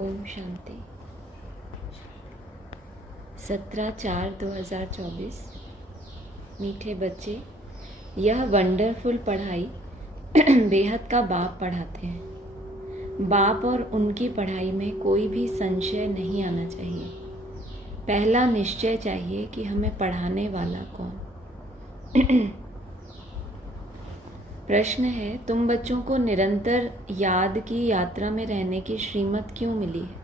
ओम शांति। 17/4/2024। मीठे बच्चे, यह वंडरफुल पढ़ाई बेहद का बाप पढ़ाते हैं। बाप और उनकी पढ़ाई में कोई भी संशय नहीं आना चाहिए। पहला निश्चय चाहिए कि हमें पढ़ाने वाला कौन। प्रश्न है, तुम बच्चों को निरंतर याद की यात्रा में रहने की श्रीमत क्यों मिली है?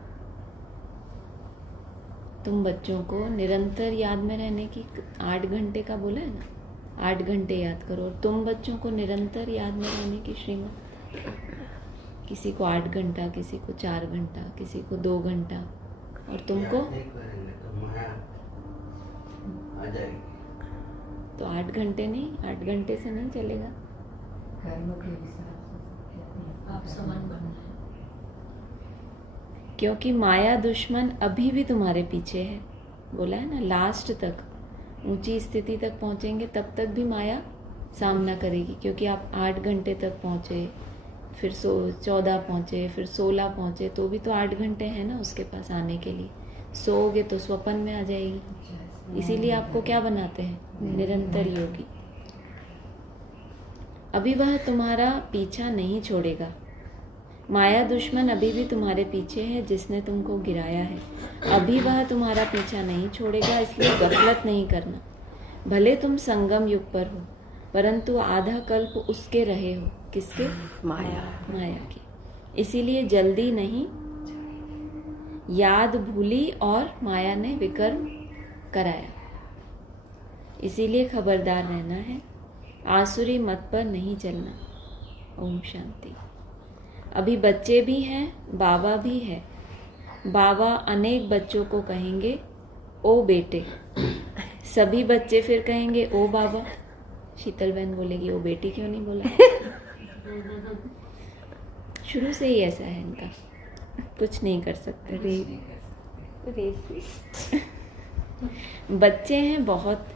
तुम बच्चों को निरंतर याद में रहने की 8 घंटे का बोला है ना, 8 घंटे याद करो। और तुम बच्चों को निरंतर याद में रहने की श्रीमत, किसी को 8 घंटा, किसी को 4 घंटा, किसी को 2 घंटा, और तुमको तो 8 घंटे नहीं, 8 घंटे से नहीं चलेगा। आप समान बनना है, क्योंकि माया दुश्मन अभी भी तुम्हारे पीछे है। बोला है ना, लास्ट तक, ऊंची स्थिति तक पहुंचेंगे तब तक भी माया सामना करेगी। क्योंकि आप 8 घंटे तक पहुंचे, फिर 14 पहुंचे, फिर 16 पहुंचे, तो भी तो 8 घंटे हैं ना उसके पास आने के लिए। सोओगे तो स्वप्न में आ जाएगी। इसीलिए आपको क्या बनाते हैं? निरंतर योगी। अभी वह तुम्हारा पीछा नहीं छोड़ेगा। माया दुश्मन अभी भी तुम्हारे पीछे है, जिसने तुमको गिराया है। अभी वह तुम्हारा पीछा नहीं छोड़ेगा, इसलिए गफलत नहीं करना। भले तुम संगम युग पर हो, परंतु आधा कल्प उसके रहे हो। किसके? माया के। इसीलिए जल्दी नहीं। याद भूली और माया ने विकर्म कराया। इसीलिए खबरदार रहना है, आसुरी मत पर नहीं चलना। ओम शांति। अभी बच्चे भी हैं, बाबा भी है। बाबा अनेक बच्चों को कहेंगे ओ बेटे। सभी बच्चे फिर कहेंगे ओ बाबा। शीतल बहन बोलेगी ओ बेटी क्यों नहीं बोला? शुरू से ही ऐसा है इनका, कुछ नहीं कर सकते। बच्चे हैं बहुत,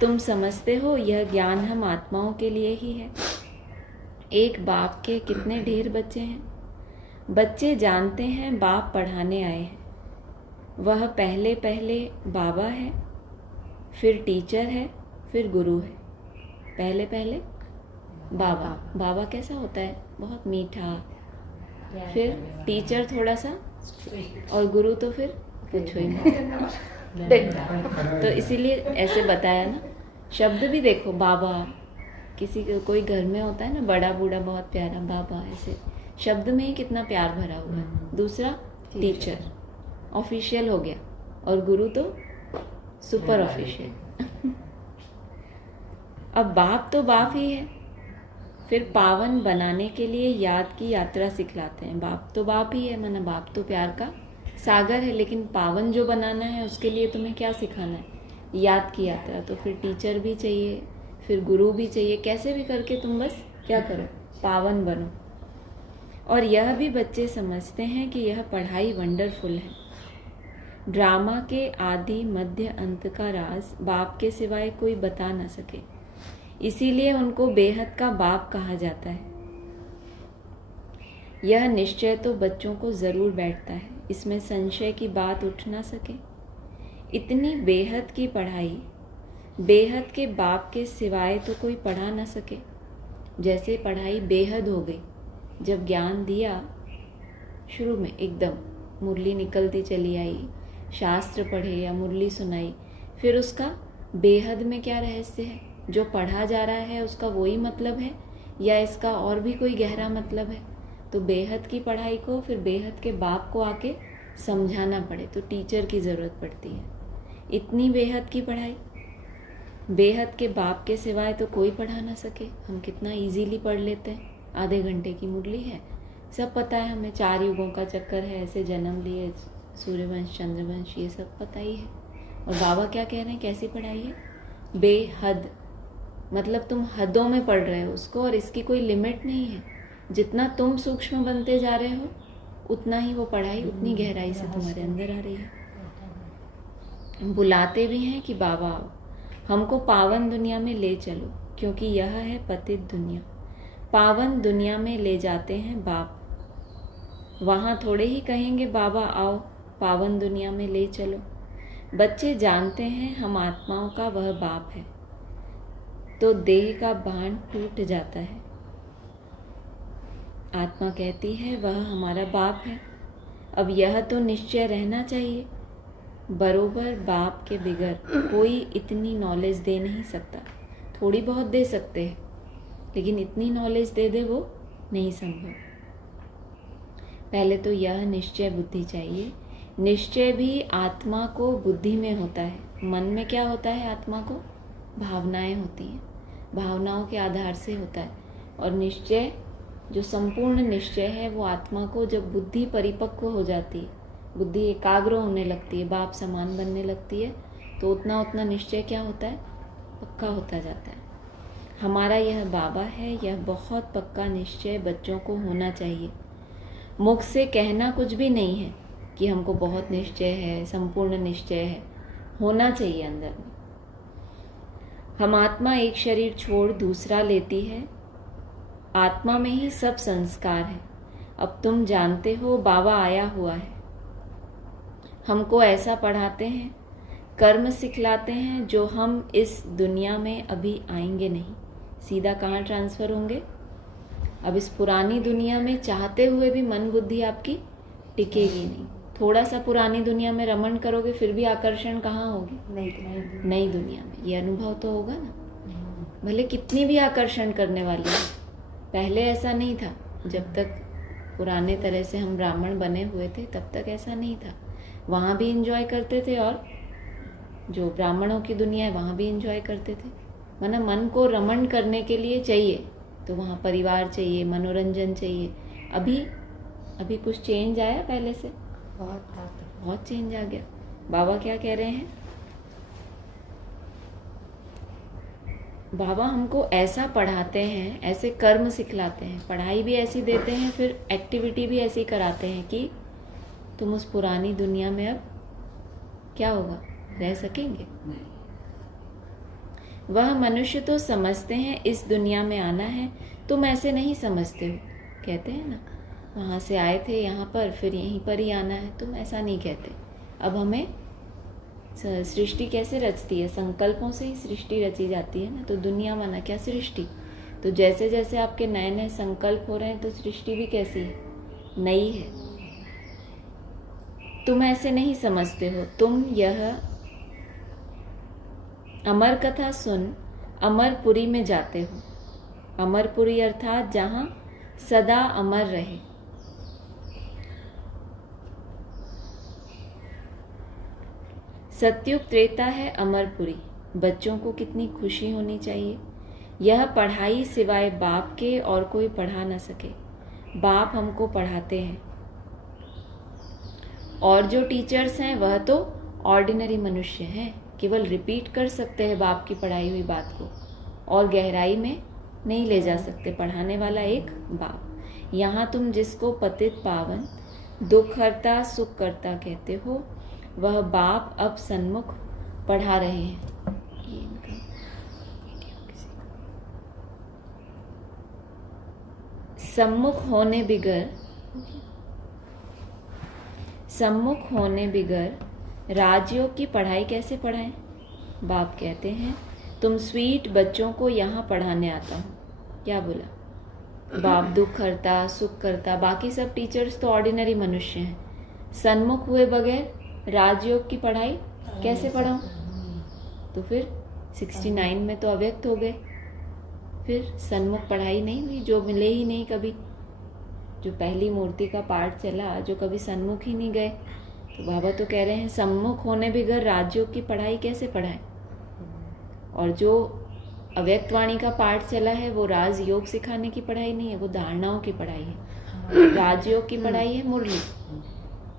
तुम समझते हो यह ज्ञान हम आत्माओं के लिए ही है। एक बाप के कितने ढेर बच्चे हैं। बच्चे जानते हैं बाप पढ़ाने आए हैं। वह पहले पहले बाबा है, फिर टीचर है, फिर गुरु है। पहले पहले बाबा। बाबा कैसा होता है? बहुत मीठा। फिर टीचर थोड़ा सा, और गुरु तो फिर कुछ ही नहीं। तो इसीलिए ऐसे बताया ना। शब्द भी देखो, बाबा। किसी को कोई घर में होता है ना बड़ा बूढ़ा, बहुत प्यारा बाबा, ऐसे शब्द में ही कितना प्यार भरा हुआ है। दूसरा टीचर, ऑफिशियल हो गया, और गुरु तो सुपर ऑफिशियल। अब बाप तो बाप ही है। फिर पावन बनाने के लिए याद की यात्रा सिखलाते हैं। बाप तो बाप ही है, माना बाप तो प्यार का सागर है, लेकिन पावन जो बनाना है उसके लिए तुम्हें क्या सिखाना है? याद की यात्रा। तो फिर टीचर भी चाहिए, फिर गुरु भी चाहिए। कैसे भी करके तुम बस क्या करो? पावन बनो। और यह भी बच्चे समझते हैं कि यह पढ़ाई वंडरफुल है। ड्रामा के आदि मध्य अंत का राज बाप के सिवाय कोई बता ना सके। इसीलिए उनको बेहद का बाप कहा जाता है। यह निश्चय तो बच्चों को जरूर बैठता है, इसमें संशय की बात उठ ना सके। इतनी बेहद की पढ़ाई बेहद के बाप के सिवाय तो कोई पढ़ा ना सके। जैसे पढ़ाई बेहद हो गई, जब ज्ञान दिया शुरू में एकदम मुरली निकलती चली आई, शास्त्र पढ़े या मुरली सुनाई, फिर उसका बेहद में क्या रहस्य है? जो पढ़ा जा रहा है उसका वही मतलब है, या इसका और भी कोई गहरा मतलब है? तो बेहद की पढ़ाई को फिर बेहद के बाप को आके समझाना पड़े, तो टीचर की ज़रूरत पड़ती है। इतनी बेहद की पढ़ाई बेहद के बाप के सिवाय तो कोई पढ़ा ना सके। हम कितना इजीली पढ़ लेते हैं, आधे घंटे की मुरली है, सब पता है हमें। 4 युगों का चक्कर है, ऐसे जन्म लिए, सूर्यवंश चंद्रवंश, ये सब पता ही है। और बाबा क्या कह रहे हैं? कैसी पढ़ाई है? बेहद, मतलब तुम हदों में पढ़ रहे हो उसको, और इसकी कोई लिमिट नहीं है। जितना तुम सूक्ष्म बनते जा रहे हो, उतना ही वो पढ़ाई उतनी गहराई से तुम्हारे अंदर आ रही है। बुलाते भी हैं कि बाबा आओ, हमको पावन दुनिया में ले चलो, क्योंकि यह है पतित दुनिया। पावन दुनिया में ले जाते हैं बाप। वहाँ थोड़े ही कहेंगे बाबा आओ पावन दुनिया में ले चलो। बच्चे जानते हैं हम आत्माओं का वह बाप है, तो देह का बांध टूट जाता है। आत्मा कहती है वह हमारा बाप है। अब यह तो निश्चय रहना चाहिए, बरोबर बाप के बिगर कोई इतनी नॉलेज दे नहीं सकता। थोड़ी बहुत दे सकते हैं, लेकिन इतनी नॉलेज दे दे वो नहीं संभव। पहले तो यह निश्चय बुद्धि चाहिए। निश्चय भी आत्मा को बुद्धि में होता है। मन में क्या होता है? आत्मा को भावनाएं होती हैं, भावनाओं के आधार से होता है। और निश्चय जो संपूर्ण निश्चय है वो आत्मा को जब बुद्धि परिपक्व हो जाती है, बुद्धि एकाग्र होने लगती है, बाप समान बनने लगती है, तो उतना उतना निश्चय क्या होता है? पक्का होता जाता है। हमारा यह बाबा है, यह बहुत पक्का निश्चय बच्चों को होना चाहिए। मुख से कहना कुछ भी नहीं है कि हमको बहुत निश्चय है, संपूर्ण निश्चय है, होना चाहिए अंदर में। हम आत्मा एक शरीर छोड़ दूसरा लेती है, आत्मा में ही सब संस्कार है। अब तुम जानते हो बाबा आया हुआ है, हमको ऐसा पढ़ाते हैं, कर्म सिखलाते हैं जो हम इस दुनिया में अभी आएंगे नहीं। सीधा कहाँ ट्रांसफ़र होंगे? अब इस पुरानी दुनिया में चाहते हुए भी मन बुद्धि आपकी टिकेगी नहीं। थोड़ा सा पुरानी दुनिया में रमण करोगे फिर भी आकर्षण कहाँ होगी? नई दुनिया में। ये अनुभव तो होगा ना, भले कितनी भी आकर्षण करने वाली है। पहले ऐसा नहीं था, जब तक पुराने तरह से हम ब्राह्मण बने हुए थे तब तक ऐसा नहीं था। वहाँ भी इंजॉय करते थे और जो ब्राह्मणों की दुनिया है वहाँ भी इंजॉय करते थे। माना मन को रमण करने के लिए चाहिए तो वहाँ परिवार चाहिए, मनोरंजन चाहिए। अभी कुछ चेंज आया पहले से? बहुत चेंज आ गया। बाबा क्या कह रहे हैं? बाबा हमको ऐसा पढ़ाते हैं, ऐसे कर्म सिखलाते हैं, पढ़ाई भी ऐसी देते हैं, फिर एक्टिविटी भी ऐसी कराते हैं कि तुम उस पुरानी दुनिया में अब क्या होगा? रह सकेंगे? वह मनुष्य तो समझते हैं इस दुनिया में आना है, तुम ऐसे नहीं समझते हो। कहते हैं ना, वहाँ से आए थे यहाँ पर, फिर यहीं पर ही आना है, तुम ऐसा नहीं कहते। अब हमें सृष्टि कैसे रचती है? संकल्पों से ही सृष्टि रची जाती है ना। तो दुनिया माना क्या? सृष्टि। तो जैसे जैसे आपके नए नए संकल्प हो रहे हैं तो सृष्टि भी कैसी है? नई है। तुम ऐसे नहीं समझते हो। तुम यह अमर कथा सुन अमरपुरी में जाते हो। अमरपुरी अर्थात जहाँ सदा अमर रहे। सतयुग त्रेता है अमरपुरी। बच्चों को कितनी खुशी होनी चाहिए। यह पढ़ाई सिवाय बाप के और कोई पढ़ा ना सके। बाप हमको पढ़ाते हैं, और जो टीचर्स हैं वह तो ऑर्डिनरी मनुष्य हैं, केवल रिपीट कर सकते हैं बाप की पढ़ाई हुई बात को, और गहराई में नहीं ले जा सकते। पढ़ाने वाला एक बाप। यहाँ तुम जिसको पतित पावन दुख हरता सुख करता कहते हो, वह बाप अब सन्मुख पढ़ा रहे हैं। ये इनका वीडियो किसी का। सम्मुख होने बिगर राजयोग की पढ़ाई कैसे पढ़ाएं? बाप कहते हैं तुम स्वीट बच्चों को यहाँ पढ़ाने आता हूँ। क्या बोला? बाप दुख करता सुख करता, बाकी सब टीचर्स तो ऑर्डिनरी मनुष्य हैं। सन्मुख हुए बगैर राजयोग की पढ़ाई कैसे पढ़ाऊं? तो फिर 69 में तो अव्यक्त हो गए, फिर सन्मुख पढ़ाई नहीं हुई, जो मिले ही नहीं कभी। जो पहली मूर्ति का पाठ चला, जो कभी सन्मुख ही नहीं गए। तो बाबा तो कह रहे हैं सम्मुख होने बगैर राजयोग की पढ़ाई कैसे पढ़ाएं? और जो अव्यक्त वाणी का पाठ चला है वो राजयोग सिखाने की पढ़ाई नहीं है, वो धारणाओं की पढ़ाई है। राजयोग की पढ़ाई है मुरली,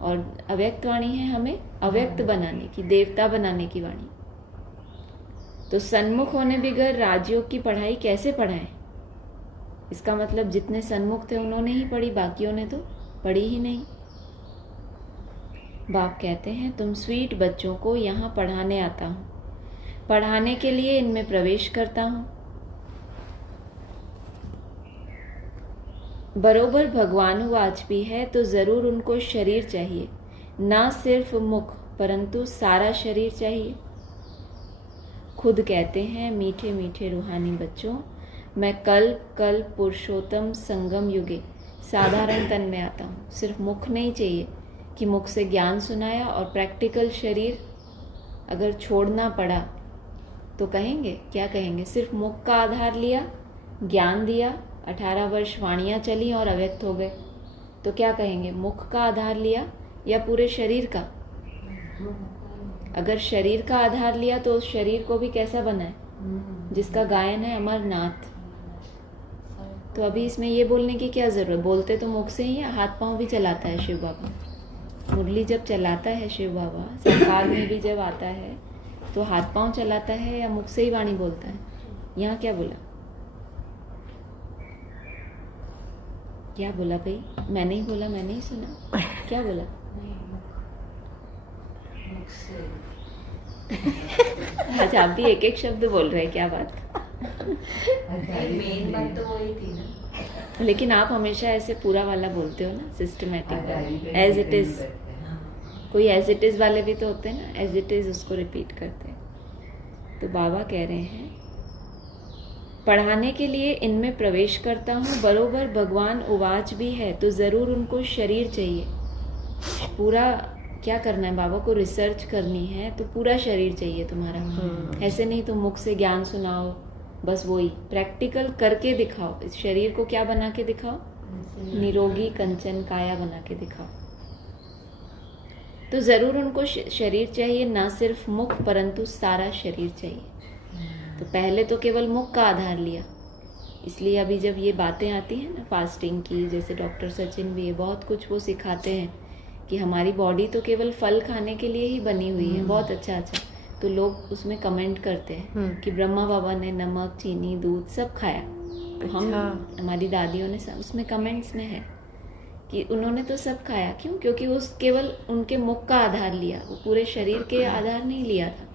और अव्यक्त वाणी है हमें अव्यक्त बनाने की, देवता बनाने की वाणी। तो सन्मुख होने बगैर राजयोग की पढ़ाई कैसे पढ़ाएं? इसका मतलब जितने सन्मुख थे उन्होंने ही पढ़ी, बाकियों ने तो पढ़ी ही नहीं। बाप कहते हैं तुम स्वीट बच्चों को यहाँ पढ़ाने आता हूँ, पढ़ाने के लिए इनमें प्रवेश करता हूँ। बरोबर भगवानुवाच भी है तो ज़रूर उनको शरीर चाहिए, ना सिर्फ मुख परंतु सारा शरीर चाहिए। खुद कहते हैं मीठे मीठे रूहानी बच्चों, मैं कल्प कल्प पुरुषोत्तम संगम युगे साधारण तन में आता हूँ। सिर्फ मुख नहीं चाहिए कि मुख से ज्ञान सुनाया और प्रैक्टिकल शरीर अगर छोड़ना पड़ा तो कहेंगे क्या कहेंगे? सिर्फ मुख का आधार लिया, ज्ञान दिया, 18 वर्ष वाणियाँ चली और अव्यक्त हो गए, तो क्या कहेंगे? मुख का आधार लिया या पूरे शरीर का? अगर शरीर का आधार लिया तो उस शरीर को भी कैसा बनाए? जिसका गायन है अमरनाथ। तो अभी इसमें ये बोलने की क्या ज़रूरत? बोलते तो मुख से ही या हाथ पांव भी चलाता है शिव बाबा? मुरली जब चलाता है शिव बाबा, संसार में भी जब आता है तो हाथ पांव चलाता है या मुख से ही वाणी बोलता है? यहाँ क्या बोला? क्या बोला भाई? मैंने ही बोला, मैंने ही सुना। क्या बोला? अच्छा, आप भी एक एक शब्द बोल रहे हैं, क्या बात? मेन बात तो वही थी ना। लेकिन आप हमेशा ऐसे पूरा वाला बोलते हो ना, सिस्टमेटिक, एज इट इज। कोई एज इट इज वाले भी तो होते हैं ना, एज इट इज उसको रिपीट करते हैं। तो बाबा कह रहे हैं पढ़ाने के लिए इनमें प्रवेश करता हूँ, बरोबर भगवान उवाच भी है तो ज़रूर उनको शरीर चाहिए। पूरा क्या करना है बाबा को? रिसर्च करनी है तो पूरा शरीर चाहिए तुम्हारा। ऐसे नहीं तो मुख से ज्ञान सुनाओ, बस वही प्रैक्टिकल करके दिखाओ। इस शरीर को क्या बना के दिखाओ? निरोगी कंचन काया बना के दिखाओ। तो ज़रूर उनको शरीर चाहिए, ना सिर्फ मुख परंतु सारा शरीर चाहिए। तो पहले तो केवल मुख का आधार लिया, इसलिए अभी जब ये बातें आती हैं ना फास्टिंग की, जैसे डॉक्टर सचिन भी है, बहुत कुछ वो सिखाते हैं कि हमारी बॉडी तो केवल फल खाने के लिए ही बनी हुई है। बहुत अच्छा अच्छा। तो लोग उसमें कमेंट करते हैं कि ब्रह्मा बाबा ने नमक, चीनी, दूध सब खाया। तो हम हमारी दादियों ने सब उसमें कमेंट्स में है कि उन्होंने तो सब खाया। क्यों? क्योंकि उस केवल उनके मुख का आधार लिया, वो पूरे शरीर के आधार नहीं लिया था।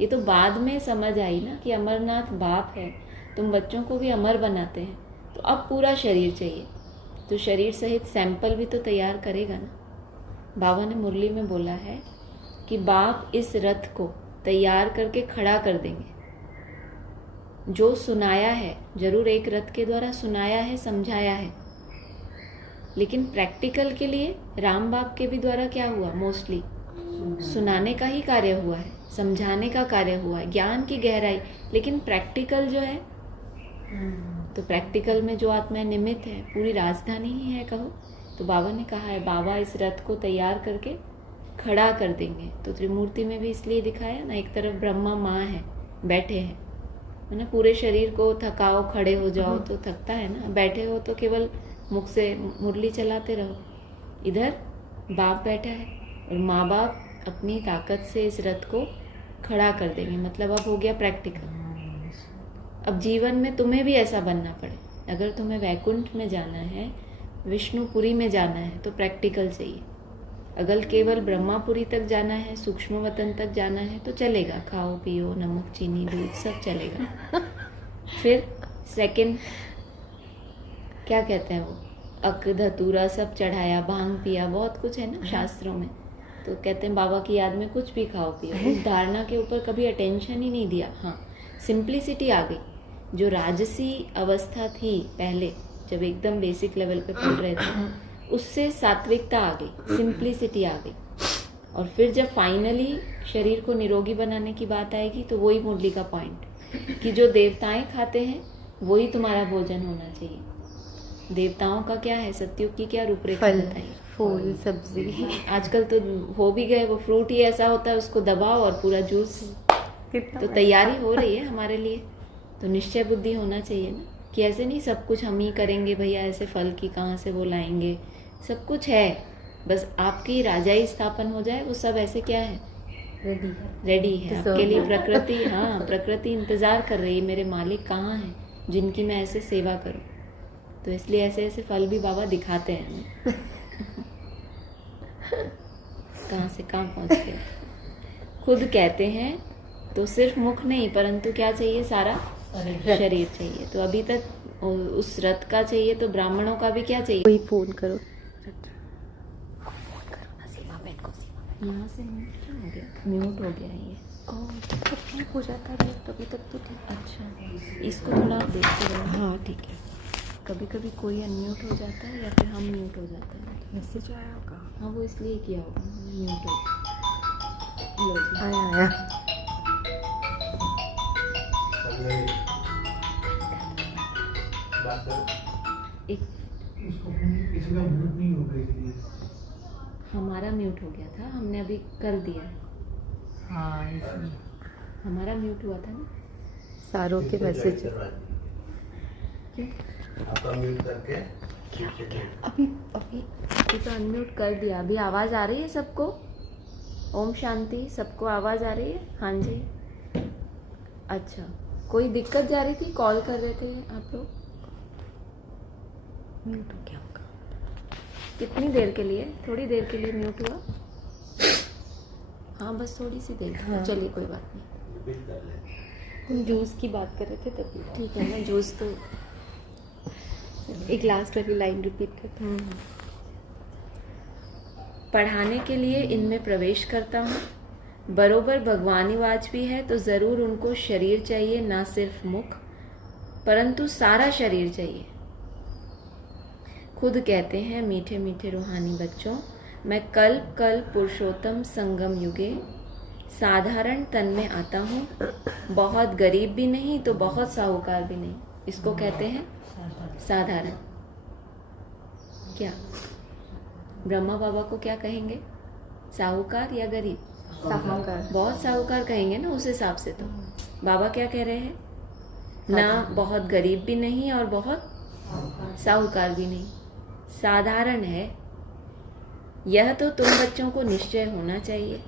ये तो बाद में समझ आई ना कि अमरनाथ बाप है, तुम बच्चों को भी अमर बनाते हैं, तो अब पूरा शरीर चाहिए। तो शरीर सहित सैंपल भी तो तैयार करेगा ना। बाबा ने मुरली में बोला है कि बाप इस रथ को तैयार करके खड़ा कर देंगे। जो सुनाया है, जरूर एक रथ के द्वारा सुनाया है, समझाया है, लेकिन प्रैक्टिकल के लिए राम बाप के भी द्वारा क्या हुआ? मोस्टली सुनाने का ही कार्य हुआ है, समझाने का कार्य हुआ है, ज्ञान की गहराई। लेकिन प्रैक्टिकल जो है, तो प्रैक्टिकल में जो आत्मा निमित्त है, पूरी राजधानी ही है कहो। तो बाबा ने कहा है बाबा इस रथ को तैयार करके खड़ा कर देंगे। तो त्रिमूर्ति में भी इसलिए दिखाया ना, एक तरफ ब्रह्मा माँ है, बैठे हैं, है ना। पूरे शरीर को थकाओ, खड़े हो जाओ तो थकता है ना, बैठे हो तो केवल मुख से मुरली चलाते रहो। इधर बाप बैठा है और माँ बाप अपनी ताकत से इस रथ को खड़ा कर देंगे। मतलब अब हो गया प्रैक्टिकल। अब जीवन में तुम्हें भी ऐसा बनना पड़े। अगर तुम्हें वैकुंठ में जाना है, विष्णुपुरी में जाना है, तो प्रैक्टिकल चाहिए। अगर केवल ब्रह्मापुरी तक जाना है, सूक्ष्म वतन तक जाना है, तो चलेगा, खाओ पियो, नमक चीनी दूध सब चलेगा। फिर सेकंड क्या कहते हैं वो, अक धतूरा सब चढ़ाया, भांग पिया, बहुत कुछ है ना शास्त्रों में। तो कहते हैं बाबा की याद में कुछ भी खाओ पियो। उस धारणा के ऊपर कभी अटेंशन ही नहीं दिया। हाँ, सिंप्लिसिटी आ गई। जो राजसी अवस्था थी पहले, जब एकदम बेसिक लेवल पे पढ़ रहे थे, उससे सात्विकता आ गई, सिंप्लिसिटी आ गई। और फिर जब फाइनली शरीर को निरोगी बनाने की बात आएगी, तो वही मुरली का पॉइंट कि जो देवताएं खाते हैं वही तुम्हारा भोजन होना चाहिए। देवताओं का क्या है, सत्युग की क्या रूपरेखा बताइए? फूल सब्जी। आजकल तो हो भी गए वो, फ्रूट ही ऐसा होता है, उसको दबाओ और पूरा जूस। तो तैयारी हो रही है हमारे लिए। तो निश्चय बुद्धि होना चाहिए ना, कि ऐसे नहीं सब कुछ हम ही करेंगे भैया, ऐसे फल की कहाँ से वो लाएंगे। सब कुछ है, बस आपकी राजाई स्थापन हो जाए, वो सब ऐसे क्या है, रेडी है आपके लिए। प्रकृति, हाँ, प्रकृति इंतजार कर रही है, मेरे मालिक कहाँ हैं जिनकी मैं ऐसे सेवा करूं। तो इसलिए ऐसे ऐसे फल भी बाबा दिखाते हैं हमें। कहाँ से कहाँ पहुँच गए। खुद कहते हैं तो सिर्फ मुख नहीं, परंतु क्या चाहिए, सारा शरीर चाहिए। तो अभी तक और उस रथ का चाहिए तो ब्राह्मणों का भी क्या चाहिए? कोई फोन करो। सीमा बहन को, सीमा यहाँ से म्यूट क्यों हो गया? म्यूट हो गया ये। तो ठीक हो जाता है तो अभी तक तो ठीक। अच्छा, इसको थोड़ा देखते रहो। हाँ ठीक है। कभी कभी कोई अनम्यूट हो जाता है या फिर हम म्यूट हो जाते हैं। मैसेज आया होगा। हाँ, वो इसलिए किया होगा, म्यूट हो। लो जी। आया। एक किसी का म्यूट नहीं होगा इसलिए। हमारा म्यूट हो गया था, हमने अभी कर दिया है। हाँ इसलिए हमारा म्यूट हुआ था ना। सारों के मैसेज क्यों? आपका म्यूट करके अभी अभी अभी तो अनम्यूट कर दिया। अभी आवाज़ आ रही है सबको? ओम शांति, सबको आवाज़ आ रही है? हाँ जी। अच्छा, कोई दिक्कत जा रही थी? कॉल कर रहे थे आप लोग? म्यूट हो गया होगा। कितनी देर के लिए? थोड़ी देर के लिए म्यूट हुआ? हाँ, बस थोड़ी सी देर। हाँ। चलिए, कोई बात नहीं। रिपीट कर ले। हम जूस की बात कर रहे थे तभी। ठीक है ना, जूस तो एक लास्ट वाली लाइन रिपीट करते हैं। पढ़ाने के लिए इनमें प्रवेश करता हूँ। बरोबर भगवानीवाज भी है तो ज़रूर उनको शरीर चाहिए, ना सिर्फ मुख परंतु सारा शरीर चाहिए। खुद कहते हैं मीठे मीठे रूहानी बच्चों, मैं कल्प कल्प पुरुषोत्तम संगम युगे साधारण तन में आता हूँ। बहुत गरीब भी नहीं तो बहुत साहूकार भी नहीं। इसको कहते हैं साधारण। क्या ब्रह्मा बाबा को क्या कहेंगे? साहूकार या गरीब? साहूकार। बहुत साहूकार कहेंगे ना उस हिसाब से। तो बाबा क्या कह रहे हैं? ना बहुत गरीब भी नहीं और बहुत साहूकार भी नहीं, साधारण है। यह तो तुम बच्चों को निश्चय होना चाहिए।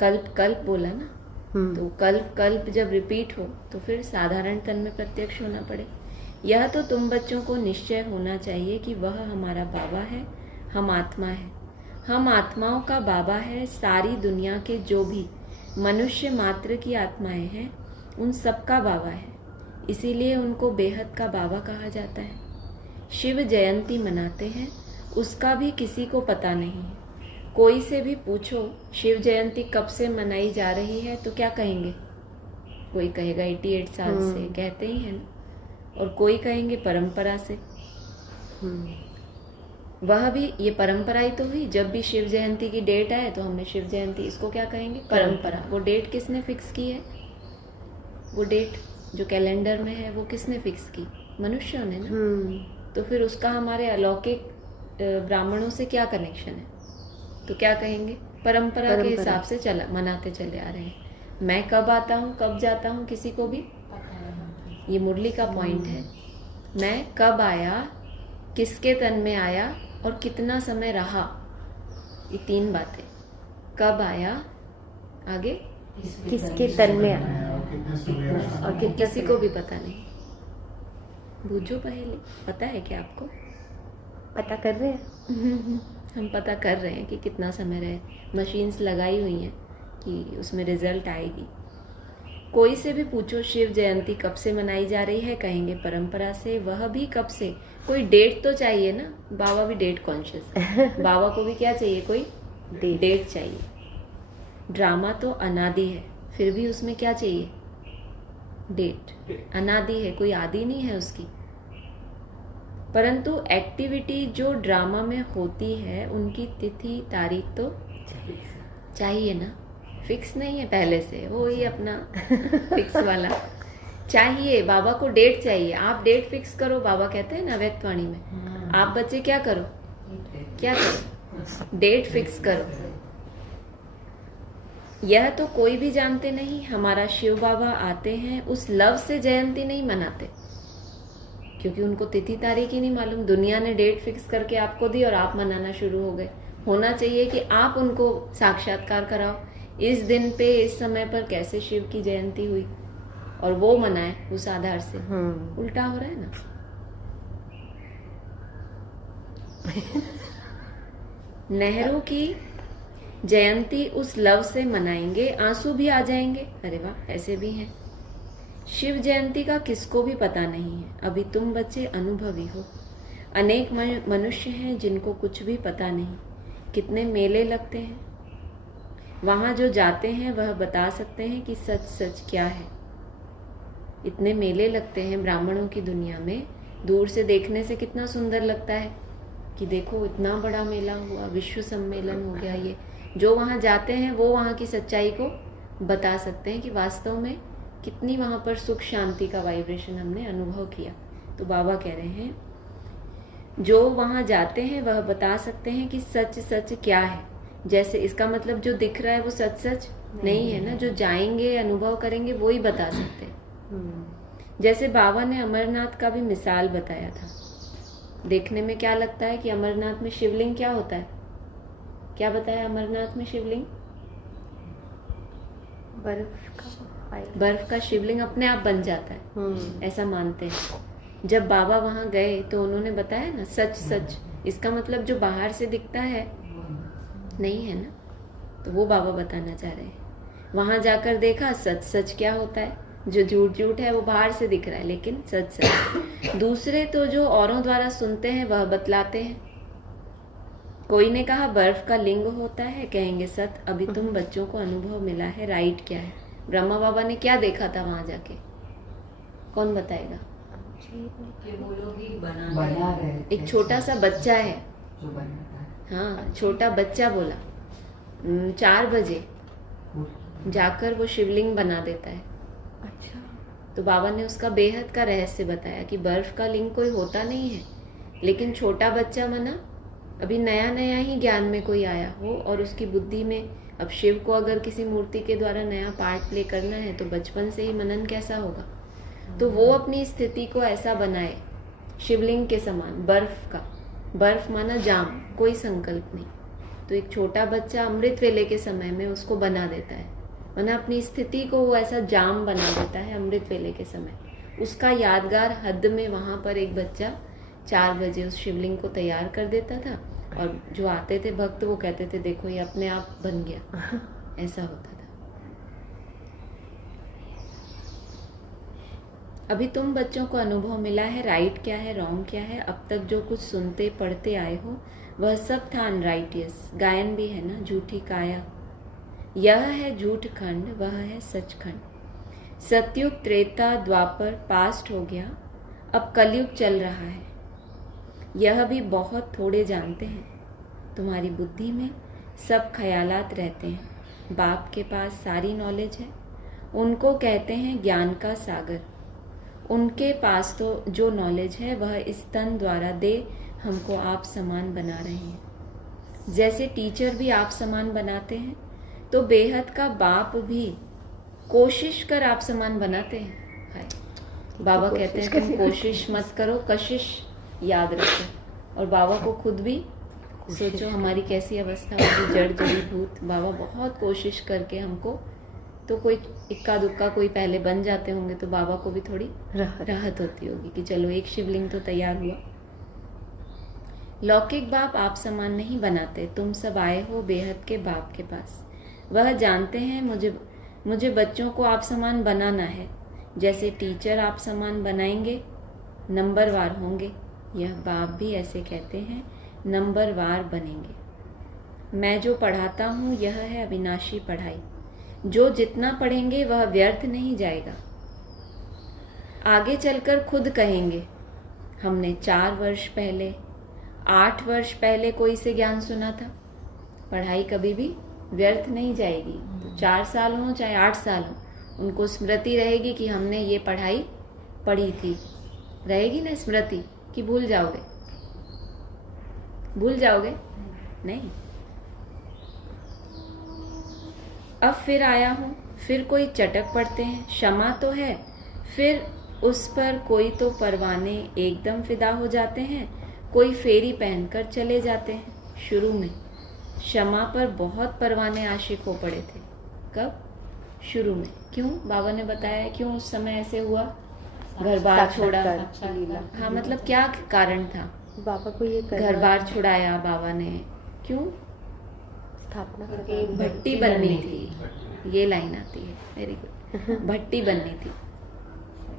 कल्प कल्प बोला ना, तो कल्प कल्प जब रिपीट हो तो फिर साधारण तन में प्रत्यक्ष होना पड़े। यह तो तुम बच्चों को निश्चय होना चाहिए कि वह हमारा बाबा है, हम आत्मा है। हम आत्माओं का बाबा है। सारी दुनिया के जो भी मनुष्य मात्र की आत्माएं हैं उन सबका बाबा है, इसीलिए उनको बेहद का बाबा कहा जाता है। शिव जयंती मनाते हैं, उसका भी किसी को पता नहीं है। कोई से भी पूछो शिव जयंती कब से मनाई जा रही है तो क्या कहेंगे? कोई कहेगा 88 साल से, कहते ही हैं ना। और कोई कहेंगे परंपरा से। वह भी ये परंपरा ही तो हुई। जब भी शिव जयंती की डेट आए तो हमने शिव जयंती, इसको क्या कहेंगे? परंपरा। वो डेट किसने फिक्स की है? वो डेट जो कैलेंडर में है वो किसने फिक्स की? मनुष्यों ने ना। तो फिर उसका हमारे अलौकिक ब्राह्मणों से क्या कनेक्शन है? तो क्या कहेंगे? परंपरा के हिसाब से चला मनाते चले आ रहे हैं। मैं कब आता हूँ कब जाता हूँ किसी को भी, ये मुरली का पॉइंट है। मैं कब आया, किसके तन में आया और कितना समय रहा, ये 3 बातें। कब आया, आगे किसके तन में आया और किसी को भी पता नहीं। बूझो पहले, पता है क्या आपको? पता कर रहे हैं। हम पता कर रहे हैं कि कितना समय रहे। मशीन्स लगाई हुई हैं कि उसमें रिजल्ट आएगी। कोई से भी पूछो शिव जयंती कब से मनाई जा रही है, कहेंगे परंपरा से। वह भी कब से? कोई डेट तो चाहिए ना। बाबा भी डेट कॉन्शियस है। बाबा को भी क्या चाहिए? कोई डेट चाहिए। ड्रामा तो अनादि है, फिर भी उसमें क्या चाहिए? डेट। अनादि है, कोई आदि नहीं है उसकी। परंतु एक्टिविटी जो ड्रामा में होती है उनकी तिथि तारीख तो चाहिए ना। फिक्स नहीं है पहले से, वो ही अपना फिक्स वाला चाहिए। बाबा को डेट चाहिए। आप डेट फिक्स करो, बाबा कहते हैं ना व्यक्तवाणी में। आप बच्चे क्या करो? क्या करो? डेट फिक्स करो। यह तो कोई भी जानते नहीं, हमारा शिव बाबा आते हैं उस लव से जयंती नहीं मनाते, क्योंकि उनको तिथि तारीख ही नहीं मालूम। दुनिया ने डेट फिक्स करके आपको दी और आप मनाना शुरू हो गए। होना चाहिए कि आप उनको साक्षात्कार कराओ, इस दिन पे इस समय पर कैसे शिव की जयंती हुई और वो मनाए उस आधार से। उल्टा हो रहा है ना। नेहरू की जयंती उस लव से मनाएंगे, आंसू भी आ जाएंगे। अरे वाह, ऐसे भी हैं। शिव जयंती का किसको भी पता नहीं है, अभी तुम बच्चे अनुभवी हो। अनेक मनुष्य हैं जिनको कुछ भी पता नहीं। कितने मेले लगते हैं, वहाँ जो जाते हैं वह बता सकते हैं कि सच सच क्या है। इतने मेले लगते हैं ब्राह्मणों की दुनिया में, दूर से देखने से कितना सुंदर लगता है कि देखो इतना बड़ा मेला हुआ, विश्व सम्मेलन हो गया। ये जो वहाँ जाते हैं वो वहाँ की सच्चाई को बता सकते हैं कि वास्तव में कितनी वहाँ पर सुख शांति का वाइब्रेशन हमने अनुभव किया। तो बाबा कह रहे हैं जो वहाँ जाते हैं वह बता सकते हैं कि सच सच क्या है। जैसे इसका मतलब जो दिख रहा है वो सच सच नहीं है ना, जो जाएंगे अनुभव करेंगे वो ही बता सकते हैं। जैसे बाबा ने अमरनाथ का भी मिसाल बताया था। देखने में क्या लगता है कि अमरनाथ में शिवलिंग क्या होता है, क्या बताया अमरनाथ में शिवलिंग? बर्फ का शिवलिंग अपने आप बन जाता है, ऐसा मानते हैं। जब बाबा वहां गए तो उन्होंने बताया ना सच सच, इसका मतलब जो बाहर से दिखता है नहीं है ना, तो वो बाबा बताना चाह रहे हैं। वहां जाकर देखा सच सच क्या होता है, जो झूठ झूठ है वो बाहर से दिख रहा है लेकिन सच सच। दूसरे तो जो औरों द्वारा सुनते हैं वह बतलाते हैं। कोई ने कहा बर्फ का लिंग होता है, कहेंगे सत। अभी तुम बच्चों को अनुभव मिला है, राइट क्या है? ब्रह्मा बाबा ने क्या देखा था वहां जाके, कौन बताएगा? कि वो लोग ही बना रहे थे। एक छोटा सा बच्चा है, जो बनाता है। हाँ छोटा बच्चा बोला 4 बजे जाकर वो शिवलिंग बना देता है। अच्छा। तो बाबा ने उसका बेहद का रहस्य बताया कि बर्फ का लिंग कोई होता नहीं है, लेकिन छोटा बच्चा मना, अभी नया नया ही ज्ञान में कोई आया हो और उसकी बुद्धि में, अब शिव को अगर किसी मूर्ति के द्वारा नया पार्ट प्ले करना है तो बचपन से ही मनन कैसा होगा, तो वो अपनी स्थिति को ऐसा बनाए शिवलिंग के समान, बर्फ का। बर्फ माना जाम, कोई संकल्प नहीं। तो एक छोटा बच्चा अमृत वेले के समय में उसको बना देता है, माना अपनी स्थिति को वो ऐसा जाम बना देता है अमृत वेले के समय। उसका यादगार हद में वहां पर एक बच्चा 4 बजे उस शिवलिंग को तैयार कर देता था, और जो आते थे भक्त वो कहते थे देखो ये अपने आप बन गया, ऐसा होता था। अभी तुम बच्चों को अनुभव मिला है, राइट क्या है रॉन्ग क्या है। अब तक जो कुछ सुनते पढ़ते आए हो वह सब था अनराइटियस। गायन भी है ना, झूठी काया, यह है झूठ खंड, वह है सच खंड। सतयुग त्रेता द्वापर पास्ट हो गया, अब कलयुग चल रहा है। यह भी बहुत थोड़े जानते हैं, तुम्हारी बुद्धि में सब ख्यालात रहते हैं। बाप के पास सारी नॉलेज है, उनको कहते हैं ज्ञान का सागर। उनके पास तो जो नॉलेज है वह इस तन द्वारा दे हमको आप समान बना रहे हैं। जैसे टीचर भी आप समान बनाते हैं, तो बेहद का बाप भी कोशिश कर आप समान बनाते हैं। हाय बाबा कहते हैं तुम कोशिश मत करो, कशिश याद रखो। और बाबा को खुद भी सोचो हमारी कैसी अवस्था होगी, जड़ जड़ीभूत। बाबा बहुत कोशिश करके हमको, तो कोई इक्का दुक्का कोई पहले बन जाते होंगे तो बाबा को भी थोड़ी राहत होती होगी कि चलो एक शिवलिंग तो तैयार हुआ। लौकिक बाप आप समान नहीं बनाते, तुम सब आए हो बेहद के बाप के पास। वह जानते हैं मुझे बच्चों को आप समान बनाना है। जैसे टीचर आप समान बनाएंगे, नंबरवार होंगे, यह बाप भी ऐसे कहते हैं, नंबरवार बनेंगे। मैं जो पढ़ाता हूँ यह है अविनाशी पढ़ाई। जो जितना पढ़ेंगे वह व्यर्थ नहीं जाएगा। आगे चलकर खुद कहेंगे हमने 4 वर्ष पहले, 8 वर्ष पहले कोई से ज्ञान सुना था। पढ़ाई कभी भी व्यर्थ नहीं जाएगी। तो 4 साल हो चाहे 8 साल हो, उनको स्मृति रहेगी कि हमने ये पढ़ाई पढ़ी थी। रहेगी ना स्मृति कि भूल जाओगे? भूल जाओगे नहीं। अब फिर आया हूँ, फिर कोई चटक पड़ते हैं, क्षमा तो है, फिर उस पर कोई तो परवाने एकदम फिदा हो जाते हैं, कोई फेरी पहनकर चले जाते हैं। शुरू में क्षमा पर बहुत परवाने आशिक हो पड़े थे। कब? शुरू में। क्यों? बाबा ने बताया क्यों उस समय ऐसे हुआ, घर बार छोड़ा। हाँ मतलब क्या कारण था? बाबा को ये घर बार छुड़ाया बाबा ने, क्यों? स्थापना भट्टी बननी थी, ये लाइन आती है, वेरी गुड। भट्टी बननी थी।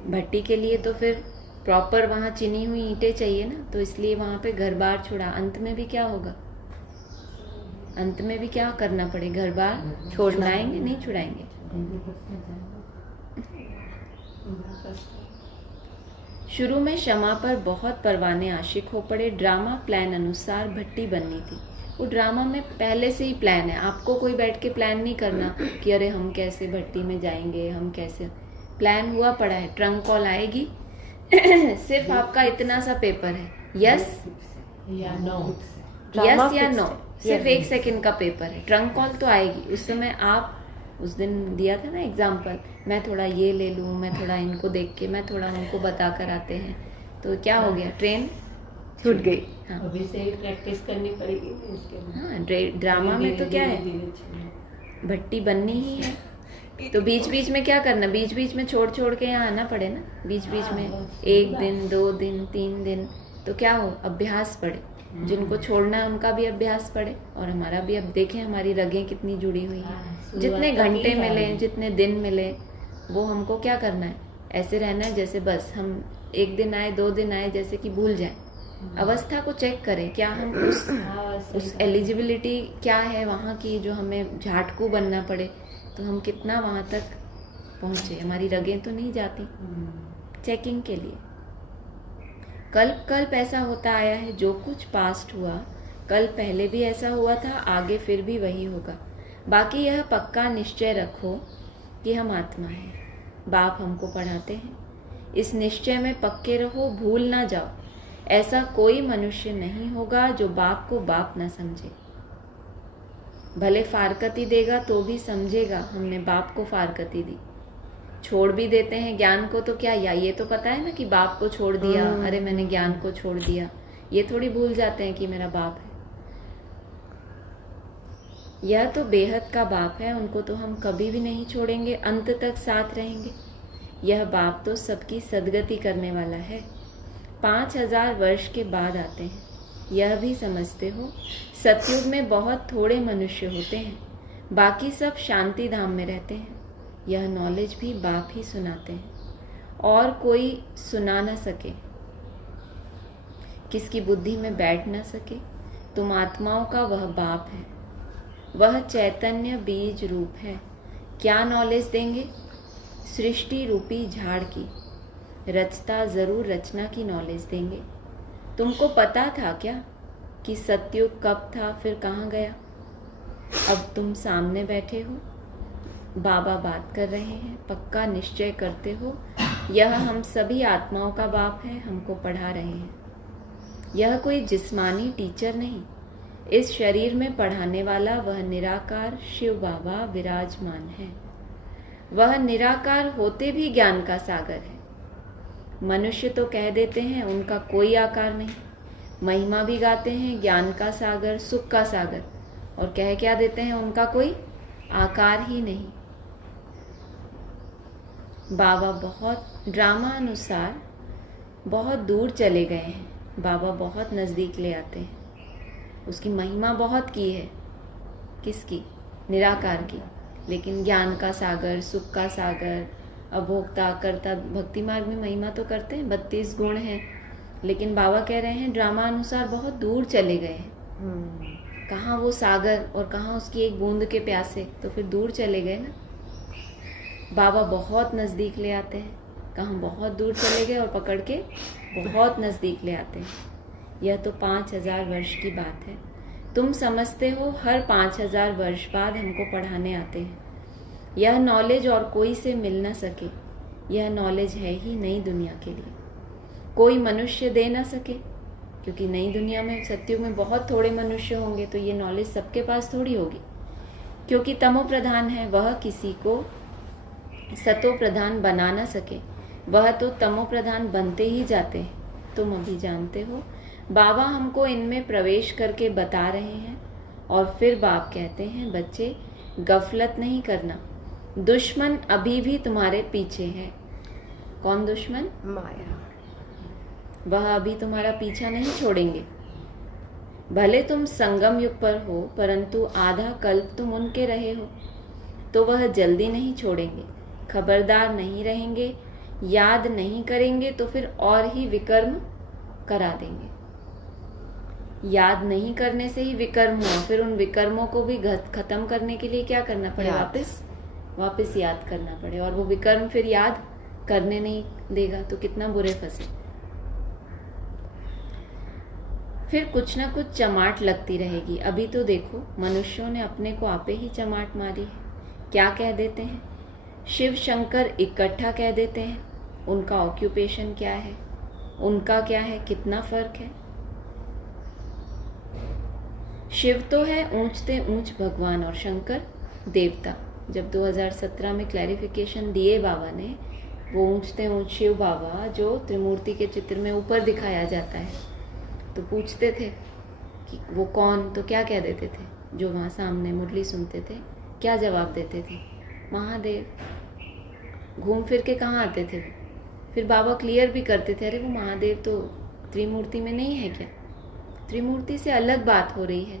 भट्टी के लिए तो फिर प्रॉपर वहाँ चिनी हुई ईंटें चाहिए ना, तो इसलिए वहाँ पे घर बार छुड़ा। अंत में भी क्या होगा, अंत में भी क्या करना पड़े, घर बार छुड़ाएंगे, नहीं छुड़ाएंगे। शुरू में शमा पर बहुत परवाने आशिक हो पड़े। ड्रामा प्लान अनुसार भट्टी बननी थी। वो ड्रामा में पहले से ही प्लान है, आपको कोई बैठ के प्लान नहीं करना कि अरे हम कैसे भट्टी में जाएंगे, हम कैसे। प्लान हुआ पड़ा है, ट्रंक कॉल आएगी सिर्फ आपका इतना सा पेपर है, यस या नो, यस या नो, सिर्फ 1 सेकंड का पेपर है। ट्रंक कॉल तो आएगी, उस समय आप, उस दिन दिया था ना एग्जाम्पल, मैं थोड़ा ये ले लूँ, मैं थोड़ा इनको देख के, मैं थोड़ा उनको बता कर आते हैं, तो क्या हो गया, ट्रेन छूट गई। हाँ, अभी से ही प्रैक्टिस करनी पड़ेगी इसके बाद। हाँ, ड्रामा में तो क्या है, भट्टी बननी ही है। तो बीच बीच में क्या करना, बीच बीच में छोड़ छोड़ के यहाँ आना पड़े ना, बीच बीच में 1 दिन 2 दिन 3 दिन, तो क्या हो, अभ्यास पड़े। जिनको छोड़ना है उनका भी अभ्यास पड़े और हमारा भी। अब देखें हमारी रगें कितनी जुड़ी हुई हैं, जितने घंटे मिले, जितने दिन मिले, वो हमको क्या करना है, ऐसे रहना है जैसे बस हम 1 दिन आए 2 दिन आए जैसे कि भूल जाए। अवस्था को चेक करें, क्या हम उस एलिजिबिलिटी क्या है वहाँ की, जो हमें झाटकू बनना पड़े, तो हम कितना वहाँ तक पहुँचे, हमारी रगें तो नहीं जाती। चेकिंग के लिए कल्प कल्प ऐसा होता आया है, जो कुछ पास्ट हुआ कल पहले भी ऐसा हुआ था, आगे फिर भी वही होगा। बाकी यह पक्का निश्चय रखो कि हम आत्मा हैं, बाप हमको पढ़ाते हैं। इस निश्चय में पक्के रहो, भूल ना जाओ। ऐसा कोई मनुष्य नहीं होगा जो बाप को बाप ना समझे। भले फारकती देगा तो भी समझेगा हमने बाप को फारकती दी। छोड़ भी देते हैं ज्ञान को तो क्या, या ये तो पता है ना कि बाप को छोड़ दिया, अरे मैंने ज्ञान को छोड़ दिया, ये थोड़ी भूल जाते हैं कि मेरा बाप है। यह तो बेहद का बाप है, उनको तो हम कभी भी नहीं छोड़ेंगे, अंत तक साथ रहेंगे। यह बाप तो सबकी सदगति करने वाला है। 5000 वर्ष के बाद आते हैं, यह भी समझते हो। सतयुग में बहुत थोड़े मनुष्य होते हैं, बाकी सब शांति धाम में रहते हैं। यह नॉलेज भी बाप ही सुनाते हैं, और कोई सुना न सके, किसकी बुद्धि में बैठ न सके। तुम आत्माओं का वह बाप है, वह चैतन्य बीज रूप है। क्या नॉलेज देंगे, सृष्टि रूपी झाड़ की, रचता जरूर रचना की नॉलेज देंगे। तुमको पता था क्या कि सतयुग कब था फिर कहाँ गया? अब तुम सामने बैठे हो, बाबा बात कर रहे हैं, पक्का निश्चय करते हो यह हम सभी आत्माओं का बाप है, हमको पढ़ा रहे हैं। यह कोई जिस्मानी टीचर नहीं, इस शरीर में पढ़ाने वाला वह निराकार शिव बाबा विराजमान है। वह निराकार होते भी ज्ञान का सागर है। मनुष्य तो कह देते हैं उनका कोई आकार नहीं, महिमा भी गाते हैं ज्ञान का सागर, सुख का सागर, और कह क्या देते हैं उनका कोई आकार ही नहीं। बाबा बहुत ड्रामा अनुसार बहुत दूर चले गए हैं, बाबा बहुत नज़दीक ले आते हैं। उसकी महिमा बहुत की है, किसकी? निराकार की। लेकिन ज्ञान का सागर, सुख का सागर, अभोक्ता करता, भक्ति मार्ग में महिमा तो करते हैं, 32 गुण हैं, लेकिन बाबा कह रहे हैं ड्रामा अनुसार बहुत दूर चले गए हैं। कहाँ वो सागर और कहाँ उसकी एक बूंद के प्यासे, तो फिर दूर चले गए ना। बाबा बहुत नज़दीक ले आते हैं, कहाँ बहुत दूर चले गए और पकड़ के बहुत नज़दीक ले आते हैं। यह तो 5000 वर्ष की बात है। तुम समझते हो हर 5000 वर्ष बाद हमको पढ़ाने आते हैं। यह नॉलेज और कोई से मिल न सके, यह नॉलेज है ही नई दुनिया के लिए, कोई मनुष्य दे ना सके, क्योंकि नई दुनिया में, सत्युग में बहुत थोड़े मनुष्य होंगे, तो ये नॉलेज सबके पास थोड़ी होगी। क्योंकि तमो प्रधान है, वह किसी को सतो प्रधान बना ना सके, वह तो तमो प्रधान बनते ही जाते हैं। तुम अभी जानते हो, बाबा हमको इनमें प्रवेश करके बता रहे हैं। और फिर बाप कहते हैं, बच्चे गफलत नहीं करना, दुश्मन अभी भी तुम्हारे पीछे है। कौन दुश्मन? माया। वह अभी तुम्हारा पीछा नहीं छोड़ेंगे। भले तुम संगम युग पर हो, परंतु आधा कल्प तुम उनके रहे हो, तो वह जल्दी नहीं छोड़ेंगे। खबरदार नहीं रहेंगे याद नहीं करेंगे तो फिर और ही विकर्म करा देंगे। याद नहीं करने से ही विकर्म हुआ, फिर उन विकर्मों को भी खत्म करने के लिए क्या करना पड़े? वापस याद करना पड़े, और वो विकर्म फिर याद करने नहीं देगा तो कितना बुरे फंसे। फिर कुछ ना कुछ चमाट लगती रहेगी। अभी तो देखो मनुष्यों ने अपने को आपे ही चमाट मारी है। क्या कह देते हैं? शिव शंकर इकट्ठा कह देते हैं। उनका ऑक्यूपेशन क्या है, उनका क्या है, कितना फर्क है। शिव तो है ऊंचते ऊंच भगवान और शंकर देवता। जब 2017 में क्लैरिफिकेशन दिए बाबा ने, वो ऊंचते ऊंच शिव बाबा जो त्रिमूर्ति के चित्र में ऊपर दिखाया जाता है, तो पूछते थे कि वो कौन, तो क्या कह देते थे? जो वहाँ सामने मुरली सुनते थे क्या जवाब देते थे? महादेव। घूम फिर के कहाँ आते थे? फिर बाबा क्लियर भी करते थे, अरे वो महादेव तो त्रिमूर्ति में नहीं है क्या? त्रिमूर्ति से अलग बात हो रही है।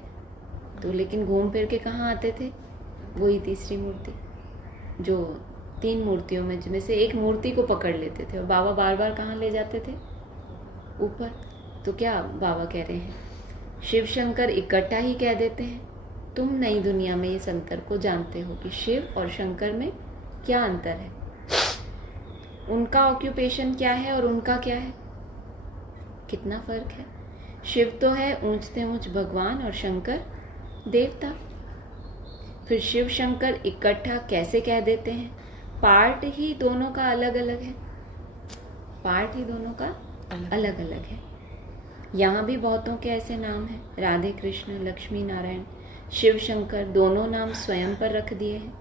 तो लेकिन घूम फिर के कहाँ आते थे? वही तीसरी मूर्ति, जो 3 मूर्तियों में से एक मूर्ति को पकड़ लेते थे, और बाबा बार बार कहाँ ले जाते थे? ऊपर। तो क्या बाबा कह रहे हैं? शिव शंकर इकट्ठा ही कह देते हैं। तुम नई दुनिया में इस अंतर को जानते हो कि शिव और शंकर में क्या अंतर है, उनका ऑक्यूपेशन क्या है और उनका क्या है, कितना फर्क है। शिव तो है ऊंचते ऊंच भगवान और शंकर देवता। फिर शिव शंकर इकट्ठा कैसे कह देते हैं? पार्ट ही दोनों का अलग अलग है, पार्ट ही दोनों का अलग अलग है। यहाँ भी बहुतों के ऐसे नाम हैं, राधे कृष्ण, लक्ष्मी नारायण, शिव शंकर, दोनों नाम स्वयं पर रख दिए हैं।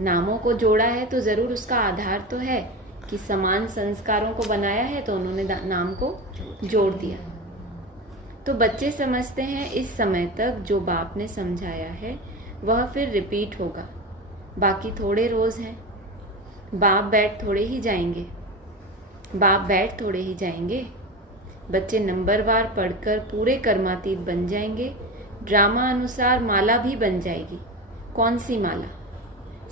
नामों को जोड़ा है तो जरूर उसका आधार तो है कि समान संस्कारों को बनाया है, तो उन्होंने नाम को जोड़ दिया। तो बच्चे समझते हैं इस समय तक जो बाप ने समझाया है वह फिर रिपीट होगा। बाकी थोड़े रोज हैं, बाप बैठ थोड़े ही जाएंगे। बच्चे नंबरवार पढ़कर पूरे कर्मातीत बन जाएंगे। ड्रामा अनुसार माला भी बन जाएगी। कौन सी माला?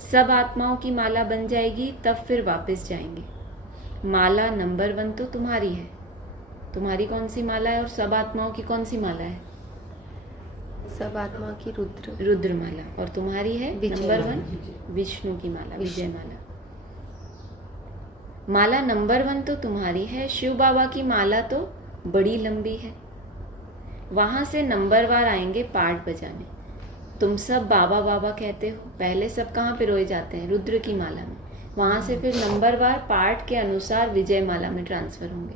सब आत्माओं की माला बन जाएगी, तब फिर वापस जाएंगे। माला नंबर 1 तो तुम्हारी है। तुम्हारी कौन सी माला है और सब आत्माओं की कौन सी माला है? सब आत्माओं की रुद्र माला। और तुम्हारी है नंबर 1 विष्णु की माला, विजय माला। माला नंबर 1 तो तुम्हारी है। शिव बाबा की माला तो बड़ी लंबी है। वहां से नंबरवार आएंगे पाठ बजाने। तुम सब बाबा बाबा कहते हो, पहले सब कहाँ पिरोए जाते हैं? रुद्र की माला में। वहां से फिर नंबरवार पाठ के अनुसार विजय माला में ट्रांसफर होंगे।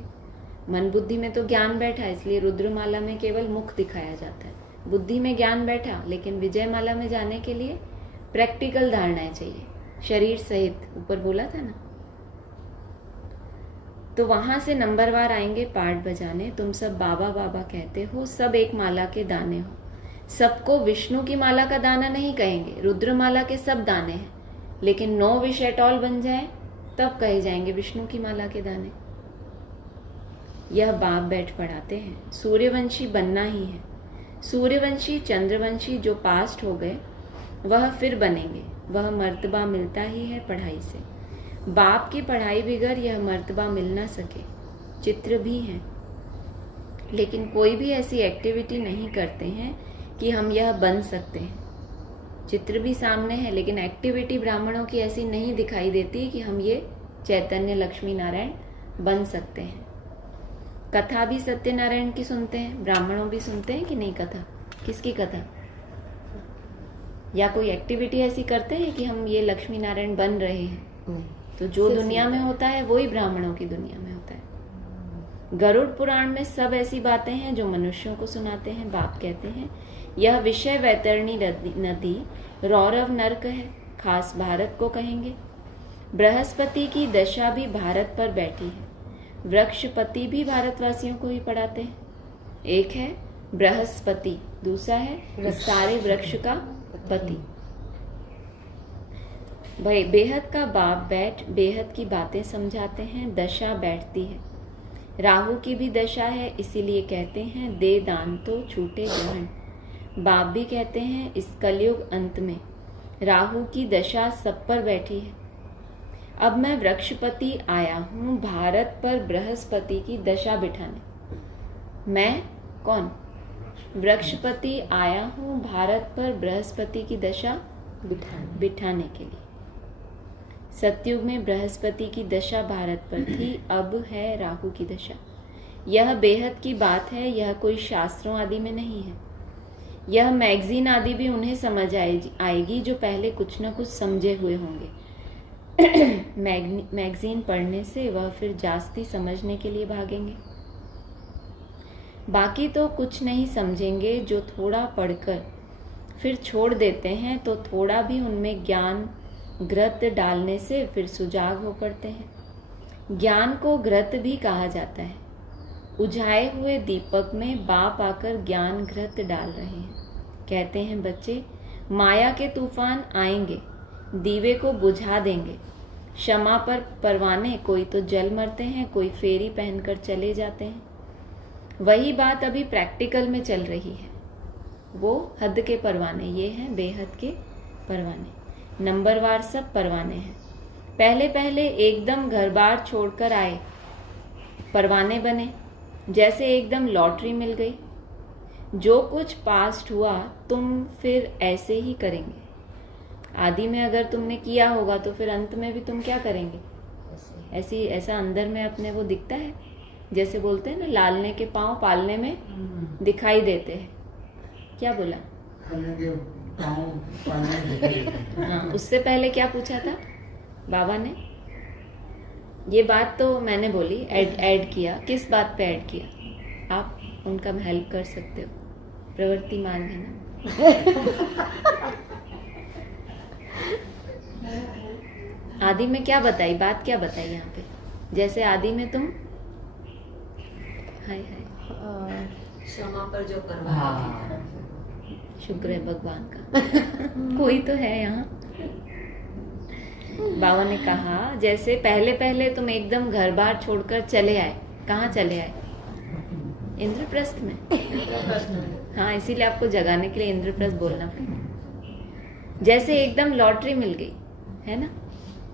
मन बुद्धि में तो ज्ञान बैठा, इसलिए रुद्र माला में केवल मुख दिखाया जाता है। बुद्धि में ज्ञान बैठा, लेकिन विजय माला में जाने के लिए प्रैक्टिकल धारणाएं चाहिए, शरीर सहित। ऊपर बोला था ना। तो वहां से नंबरवार आएंगे पाठ बजाने। तुम सब बाबा बाबा कहते हो, सब एक माला के दाने हो। सबको विष्णु की माला का दाना नहीं कहेंगे, रुद्र माला के सब दाने हैं। लेकिन 9 विष एट ऑल बन जाए तब कहे जाएंगे विष्णु की माला के दाने। यह बाप बैठ पढ़ाते हैं। सूर्यवंशी बनना ही है। सूर्यवंशी चंद्रवंशी जो पास्ट हो गए वह फिर बनेंगे। वह मर्तबा मिलता ही है पढ़ाई से। बाप की पढ़ाई बिगर यह मर्तबा मिल ना सके। चित्र भी हैं, लेकिन कोई भी ऐसी एक्टिविटी नहीं करते हैं कि हम यह बन सकते हैं। चित्र भी सामने है, लेकिन एक्टिविटी ब्राह्मणों की ऐसी नहीं दिखाई देती कि हम ये चैतन्य लक्ष्मी नारायण बन सकते हैं। कथा भी सत्यनारायण की सुनते हैं, ब्राह्मणों भी सुनते हैं कि नहीं? कथा किसकी कथा? या कोई एक्टिविटी ऐसी करते हैं कि हम ये लक्ष्मी नारायण बन रहे हैं? तो जो दुनिया में होता है वही ब्राह्मणों की दुनिया में होता है। गरुड़ पुराण में सब ऐसी बातें हैं जो मनुष्यों को सुनाते हैं। बाप कहते हैं यह विषय वैतरणी नदी रौरव नर्क है, खास भारत को कहेंगे। बृहस्पति की दशा भी भारत पर बैठी है। वृक्षपति भी भारतवासियों को ही पढ़ाते हैं। एक है बृहस्पति, दूसरा है सारे वृक्ष का पति। भाई बेहद का बाप बैठ बेहद की बातें समझाते हैं। दशा बैठती है। राहु की भी दशा है, इसीलिए कहते हैं दे दान तो छूटे ग्रहण। बाप भी कहते हैं इस कलयुग अंत में राहु की दशा सब पर बैठी है। अब मैं वृक्षपति आया हूँ भारत पर बृहस्पति की दशा बिठाने। मैं कौन? वृक्षपति आया हूँ भारत पर बृहस्पति की दशा बिठाने के लिए। सतयुग में बृहस्पति की दशा भारत पर थी, अब है राहु की दशा। यह बेहद की बात है, यह कोई शास्त्रों आदि में नहीं है। यह मैगजीन आदि भी उन्हें समझ आएगी जो पहले कुछ न कुछ समझे हुए होंगे। मैगजीन पढ़ने से वह फिर जास्ती समझने के लिए भागेंगे। बाकी तो कुछ नहीं समझेंगे। जो थोड़ा पढ़कर फिर छोड़ देते हैं तो थोड़ा भी उनमें ज्ञान घृत डालने से फिर सुजाग हो पड़ते हैं। ज्ञान को घृत भी कहा जाता है। उझाए हुए दीपक में बाप आकर ज्ञान घृत डाल रहे हैं। कहते हैं बच्चे, माया के तूफान आएंगे, दीवे को बुझा देंगे। क्षमा पर परवाने, कोई तो जल मरते हैं, कोई फेरी पहनकर चले जाते हैं। वही बात अभी प्रैक्टिकल में चल रही है। वो हद के परवाने, ये हैं बेहद के परवाने। नंबरवार सब परवाने हैं। पहले पहले एकदम घर बार छोड़कर आए, परवाने बने, जैसे एकदम लॉटरी मिल गई। जो कुछ पास्ट हुआ तुम फिर ऐसे ही करेंगे। आदि में अगर तुमने किया होगा तो फिर अंत में भी तुम क्या करेंगे? ऐसा अंदर में अपने वो दिखता है। जैसे बोलते हैं ना, लालने के पांव पालने में दिखाई देते हैं। क्या बोला? हाँ, उससे पहले क्या पूछा था बाबा ने? ये बात तो मैंने बोली, ऐड किया। किस बात पे ऐड किया? आप उनका हेल्प कर सकते हो, प्रवृत्ति मार्ग है ना। आदि में क्या बताई? बात क्या बताई यहाँ पे? जैसे आदि में तुम हाय क्षमा पर जो परवाह, शुक्र है भगवान का। कोई तो है यहाँ। बाबा ने कहा जैसे पहले पहले तुम एकदम घर बार छोड़कर चले आए। कहाँ चले आए? इंद्रप्रस्थ में। हाँ, इसीलिए आपको जगाने के लिए इंद्रप्रस्थ बोलना पड़ा। जैसे एकदम लॉटरी मिल गई है ना,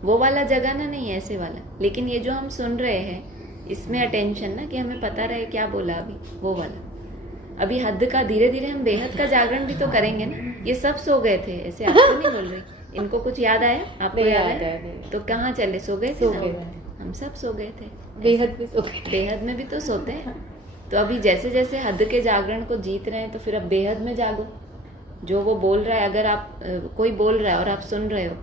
वो वाला जगाना नहीं, ऐसे वाला। लेकिन ये जो हम सुन रहे हैं इसमें अटेंशन ना, कि हमें पता रहे क्या बोला अभी, वो वाला। अभी हद का धीरे धीरे हम बेहद का जागरण भी तो करेंगे ना। ये सब सो गए थे, ऐसे आपको नहीं बोल रही। इनको कुछ याद आया? आपको याद आया? तो कहाँ चले? सो गए थे ना? हम सब सो गए थे। बेहद भी सो गए। बेहद में भी तो सोते हैं। तो अभी जैसे जैसे हद के जागरण को जीत रहे हैं तो फिर अब बेहद में जागो। जो वो बोल रहा है, अगर आप कोई बोल रहा है और आप सुन रहे हो,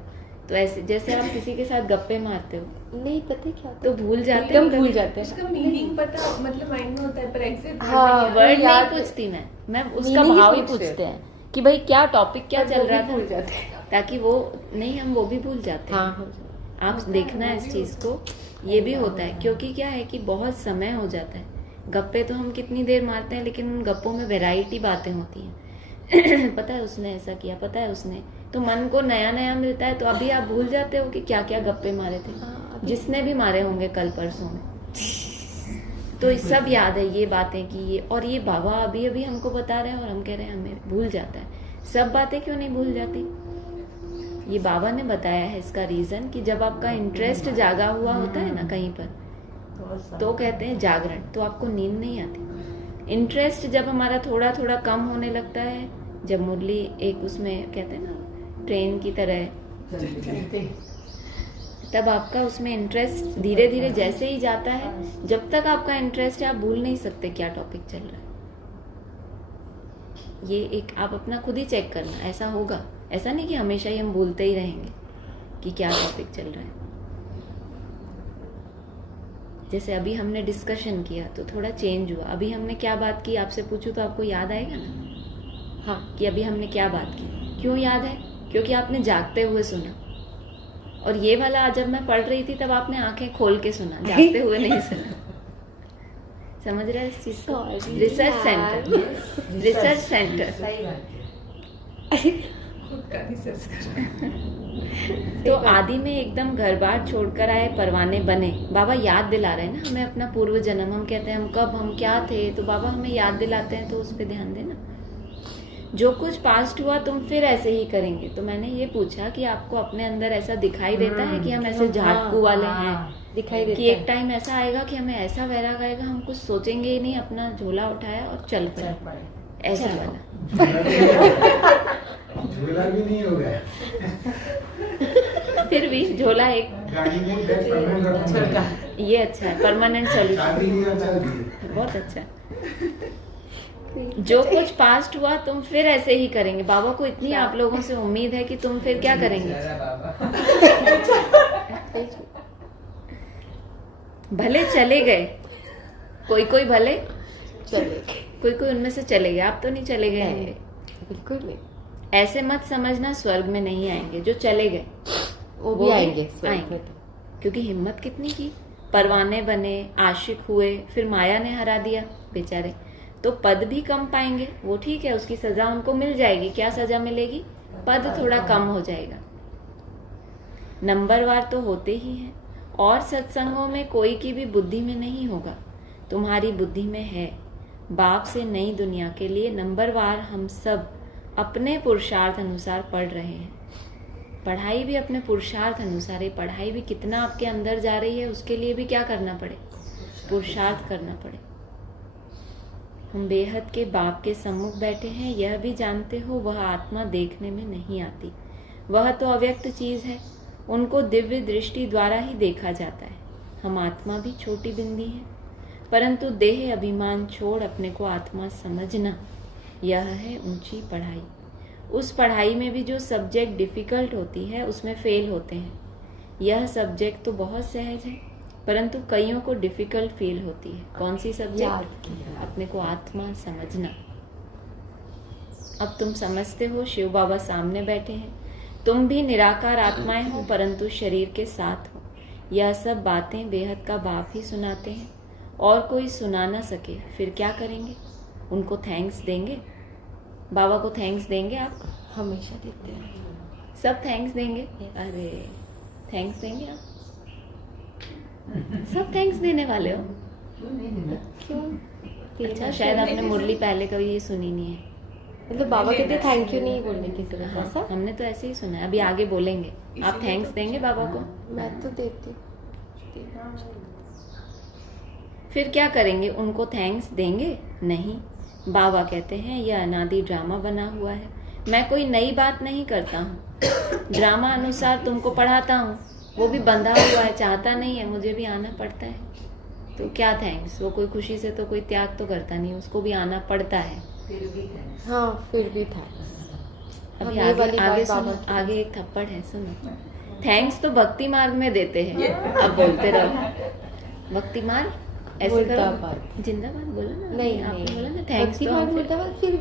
तो ऐसे जैसे आप किसी के साथ गप्पे मारते हो, नहीं पता क्या तो भूल जाते एकदम हैं। भूल जाते हैं। उसका मीनिंग पता, मतलब माइंड में होता है पर एग्जैक्ट हाँ, वर्ड नहीं याद- पूछती मैं उसका Meaning ही भाव ही पूछते पूछते हैं कि भाई क्या टॉपिक क्या चल रहा भूल था, जाते हैं। ताकि वो नहीं, हम वो भी भूल जाते हैं। हाँ, आप देखना है इस चीज को। ये भी होता है क्योंकि क्या है कि बहुत समय हो जाता है। गप्पे तो हम कितनी देर मारते हैं, लेकिन उन गप्पों में वैरायटी बातें होती हैं। पता है उसने ऐसा किया, पता है उसने, तो मन को नया नया मिलता है। तो अभी आप भूल जाते हो कि क्या क्या गप्पे मारे थे, जिसने भी मारे होंगे कल परसों में। तो सब याद है ये बातें कि ये, और ये बाबा अभी अभी हमको बता रहे हैं और हम कह रहे हैं हमें भूल जाता है। सब बातें क्यों नहीं भूल जाती? ये बाबा ने बताया है इसका रीजन, कि जब आपका इंटरेस्ट जागा हुआ होता है ना कहीं पर, तो कहते हैं जागरण, तो आपको नींद नहीं आती। इंटरेस्ट जब हमारा थोड़ा थोड़ा कम होने लगता है, जब मुरली एक उसमें कहते हैं ना ट्रेन की तरह, तब आपका उसमें इंटरेस्ट धीरे धीरे जैसे ही जाता है, जब तक आपका इंटरेस्ट है आप भूल नहीं सकते क्या टॉपिक चल रहा है। ये एक आप अपना खुद ही चेक करना, ऐसा होगा। ऐसा नहीं कि हमेशा ही हम भूलते ही रहेंगे कि क्या टॉपिक चल रहा है। जैसे अभी हमने डिस्कशन किया तो थोड़ा चेंज हुआ। अभी हमने क्या बात की, आपसे पूछूं तो आपको याद आएगा ना? हाँ, कि अभी हमने क्या बात की। क्यों याद है? क्योंकि आपने जागते हुए सुना। और ये वाला जब मैं पढ़ रही थी तब आपने आंखें खोल के सुना, जागते हुए नहीं सुना। समझ रहे हैं इस चीज को? Research centre, research centre. सही बात है। खुद का रिसर्च कर। तो आदि में एकदम घर बार छोड़कर आए, परवाने बने। बाबा याद दिला रहे हैं ना हमें अपना पूर्व जन्म। हम कहते हैं हम कब, हम क्या थे, तो बाबा हमें याद दिलाते हैं, तो उस पर ध्यान देना। जो कुछ पास्ट हुआ तुम फिर ऐसे ही करेंगे। तो मैंने ये पूछा कि आपको अपने अंदर ऐसा दिखाई देता है कि हम ऐसे झाड़कू वाले हैं, दिखाई देता कि एक है। टाइम ऐसा आएगा कि हमें ऐसा वैराग आएगा, हम कुछ सोचेंगे ही नहीं, अपना झोला उठाया और चल पड़े, ऐसा वाला। झूला भी नहीं हो गया, फिर भी झोला एक, गाड़ी में बैग परमानेंट रखना है। ये अच्छा है, परमानेंट सोल्यूशन, शादी लिया चल दिए। बहुत अच्छा। जो कुछ पास्ट हुआ तुम फिर ऐसे ही करेंगे। बाबा को इतनी आप लोगों से उम्मीद है कि तुम फिर क्या करेंगे। भले चले गए, कोई कोई भले चले कोई कोई उनमें से चले गए, आप तो नहीं चले गए होंगे। बिल्कुल नहीं, ऐसे मत समझना स्वर्ग में नहीं आएंगे। जो चले गए वो भी आएंगे स्वर्ग आएंगे। में तो। क्योंकि हिम्मत कितनी की, परवाने बने, आशिक हुए, फिर माया ने हरा दिया बेचारे, तो पद भी कम पाएंगे। वो ठीक है, उसकी सजा उनको मिल जाएगी। क्या सजा मिलेगी? पद थोड़ा कम हो जाएगा। नंबरवार तो होते ही हैं, और सत्संगों में कोई की भी बुद्धि में नहीं होगा, तुम्हारी बुद्धि में है। बाप से नई दुनिया के लिए नंबरवार हम सब अपने पुरुषार्थ अनुसार पढ़ रहे हैं। पढ़ाई भी अपने पुरुषार्थ अनुसार है। पढ़ाई भी कितना आपके अंदर जा रही है, उसके लिए भी क्या करना पड़े, पुरुषार्थ करना पड़े। हम बेहद के बाप के सम्मुख बैठे हैं, यह भी जानते हो वह आत्मा देखने में नहीं आती, वह तो अव्यक्त चीज है, उनको दिव्य दृष्टि द्वारा ही देखा जाता है। हम आत्मा भी छोटी बिंदी है, परंतु देह अभिमान छोड़ अपने को आत्मा समझना, यह है ऊंची पढ़ाई। उस पढ़ाई में भी जो सब्जेक्ट डिफिकल्ट होती है उसमें फेल होते हैं। यह सब्जेक्ट तो बहुत सहज है, परंतु कईयों को डिफिकल्ट फील होती है। कौन सी सब्जेक्ट? अपने को आत्मा समझना। अब तुम समझते हो, शिव बाबा सामने बैठे हैं, तुम भी निराकार आत्माएं हो, परंतु शरीर के साथ हो। यह सब बातें बेहद का बाप ही सुनाते हैं, और कोई सुना ना सके, फिर क्या करेंगे? उनको थैंक्स देंगे? बाबा को थैंक्स देंगे आप? हमेशा देते हैं। सब थैंक्स देंगे? अरे थैंक्स देंगे आप? सब थैंक्स देने वाले हो? क्यों? अच्छा, शायद आपने मुरली पहले कभी ये सुनी नहीं है। मतलब बाबा कहते थैंक यू नहीं बोलने की जरूरत है, ऐसा? हमने तो ऐसे ही सुना है। अभी आगे बोलेंगे। आप थैंक्स देंगे बाबा को? मैं तो देती। फिर क्या करेंगे? उनको थैंक्स देंगे? नहीं। बाबा कहते हैं यह अनादि ड्रामा बना हुआ है, मैं कोई नई बात नहीं करता हूँ। ड्रामा अनुसार तुमको पढ़ाता हूँ, वो भी बंधा हुआ है, चाहता नहीं है, मुझे भी आना पड़ता है। तो क्या थैंक्स? वो कोई खुशी से तो कोई त्याग तो करता नहीं, उसको भी आना पड़ता है। हाँ, फिर भी था। अभी ये वाली आगे बात सुनो, बाबा की। आगे एक थप्पड़ है, सुनो। थैंक्स तो भक्ति मार्ग में देते हैं, अब बोलते रहो। भक्ति मार्ग ऐसे मुर्दाबाद। करो, जिंदाबाद बोलो ना। नहीं आपने नहीं, बोला ना थैंक्स भक्ति तो मार्ग हम फिर- मुर्दाबाद, फिर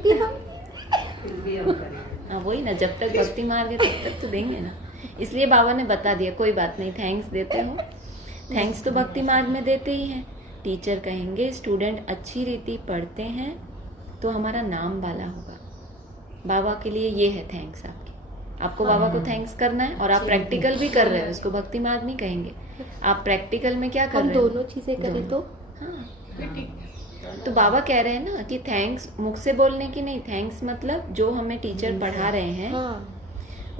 भी हम हाँ वही ना, जब तक भक्ति मार्ग है तब तक तो देंगे ना। इसलिए बाबा ने बता दिया, कोई बात नहीं, थैंक्स देते हो। थैंक्स तो भक्ति मार्ग में देते ही हैं। टीचर कहेंगे स्टूडेंट अच्छी रीति पढ़ते हैं तो हमारा नाम वाला होगा। बाबा के लिए ये है थैंक्स आपकी। आपको बाबा को थैंक्स करना है, और आप प्रैक्टिकल भी कर रहे हो। इसको भक्ति मार्ग नहीं कहेंगे। आप प्रैक्टिकल में क्या कर हम रहे हो? दोनों चीजें करें तो हाँ, तो बाबा कह रहे हैं ना कि थैंक्स मुख से बोलने की नहीं, थैंक्स मतलब जो हमें टीचर पढ़ा रहे हैं हाँ,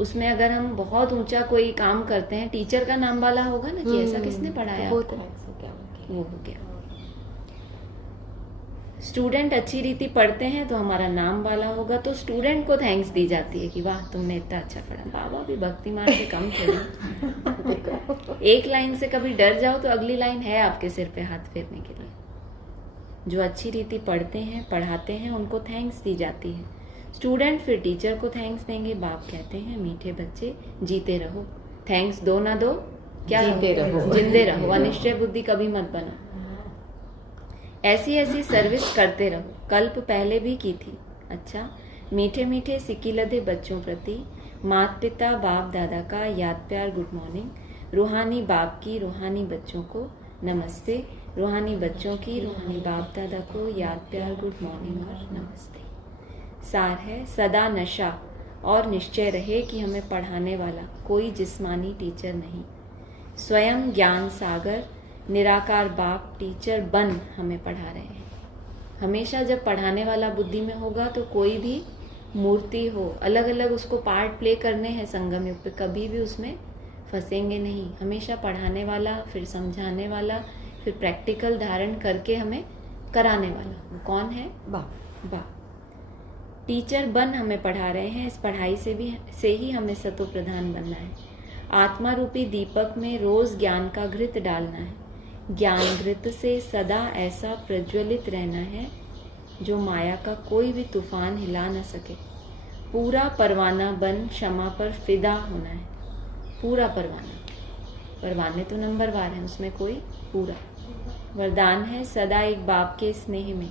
उसमें अगर हम बहुत ऊंचा कोई काम करते हैं, टीचर का नाम वाला होगा ना कि ऐसा किसने पढ़ाया वो आपको? thanks हो गया उनके। वो हो गया। स्टूडेंट अच्छी रीति पढ़ते हैं तो हमारा नाम वाला होगा, तो स्टूडेंट को थैंक्स दी जाती है कि वाह तुमने इतना अच्छा पढ़ा। बाबा भी भक्ति मार्ग से कम थे। एक लाइन से कभी डर जाओ तो अगली लाइन है आपके सिर पे हाथ फेरने के लिए। जो अच्छी रीति पढ़ते हैं, पढ़ाते हैं, उनको थैंक्स दी जाती है। स्टूडेंट फिर टीचर को थैंक्स देंगे। बाप कहते हैं मीठे बच्चे जीते रहो, थैंक्स दो ना दो, क्या जीते रहो। जिंदे रहो, अनिश्चय बुद्धि कभी मत बनो। ऐसी ऐसी सर्विस करते रहो, कल्प पहले भी की थी। अच्छा, मीठे मीठे सिक्की लदे बच्चों प्रति माता पिता बाप दादा का याद प्यार गुड मॉर्निंग। रूहानी बाप की रूहानी बच्चों को नमस्ते, रूहानी बच्चों की रूहानी बाप दादा को याद प्यार गुड मॉर्निंग और नमस्ते। सार है सदा नशा और निश्चय रहे कि हमें पढ़ाने वाला कोई जिस्मानी टीचर नहीं, स्वयं ज्ञान सागर निराकार बाप टीचर बन हमें पढ़ा रहे हैं। हमेशा जब पढ़ाने वाला बुद्धि में होगा तो कोई भी मूर्ति हो, अलग अलग उसको पार्ट प्ले करने हैं संगम युग पे, कभी भी उसमें फंसेंगे नहीं। हमेशा पढ़ाने वाला, फिर समझाने वाला, फिर प्रैक्टिकल धारण करके हमें कराने वाला, वो कौन है? बाप। टीचर बन हमें पढ़ा रहे हैं, इस पढ़ाई से ही हमें सतो प्रधान बनना है। आत्मा रूपी दीपक में रोज ज्ञान का घृत डालना है, ज्ञान घृत से सदा ऐसा प्रज्वलित रहना है जो माया का कोई भी तूफान हिला न सके। पूरा परवाना बन क्षमा पर फिदा होना है, पूरा परवाने तो नंबरवार हैं, उसमें कोई पूरा। वरदान है सदा एक बाप के स्नेह में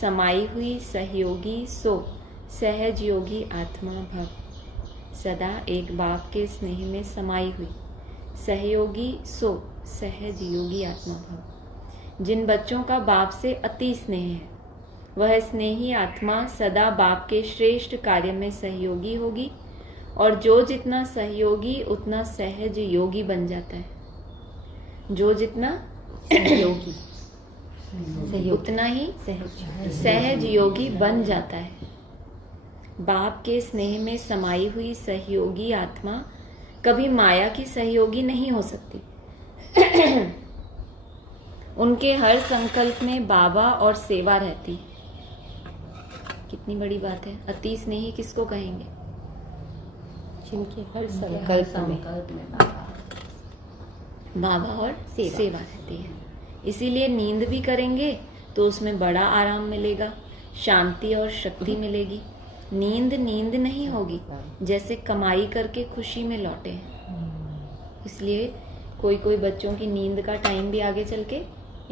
समाई हुई सहयोगी सो सहज योगी आत्मा भव। सदा एक बाप के स्नेह में समाई हुई सहयोगी सो सहज योगी आत्मा भव। जिन बच्चों का बाप से अति स्नेह है, वह स्नेही आत्मा सदा बाप के श्रेष्ठ कार्य में सहयोगी होगी, और जो जितना सहयोगी उतना सहज योगी बन जाता है। जो जितना सहयोगी उतना ही सहज योगी बन जाता है। बाप के स्नेह में समाई हुई सहयोगी आत्मा कभी माया की सहयोगी नहीं हो सकती। उनके हर संकल्प में बाबा और सेवा रहती है। कितनी बड़ी बात है। अति स्नेही किसको कहेंगे? जिनके हर संकल्प में बाबा और सेवा रहती है। इसीलिए नींद भी करेंगे तो उसमें बड़ा आराम मिलेगा, शांति और शक्ति मिलेगी। नींद नहीं होगी जैसे कमाई करके खुशी में लौटे हैं। इसलिए कोई बच्चों की नींद का टाइम भी आगे चल के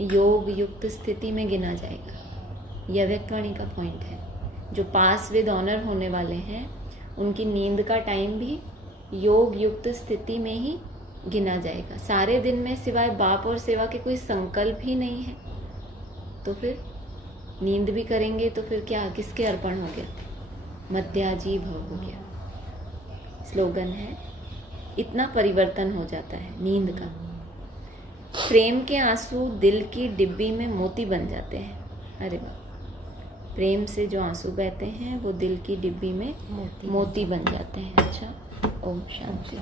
योग युक्त स्थिति में गिना जाएगा। यह अव्यक्तवाणी का पॉइंट है। जो पास विद ऑनर होने वाले हैं उनकी नींद का टाइम भी योग युक्त स्थिति में ही गिना जाएगा। सारे दिन में सिवाय बाप और सेवा के कोई संकल्प ही नहीं है, तो फिर नींद भी करेंगे तो फिर क्या, किसके अर्पण हो गया? मध्याजी भव हो गया। स्लोगन है, इतना परिवर्तन हो जाता है नींद का। प्रेम के आंसू दिल की डिब्बी में मोती बन जाते हैं। अरे वाह, प्रेम से जो आंसू बहते हैं वो दिल की डिब्बी में मोती बन जाते हैं। अच्छा, ओम शांति।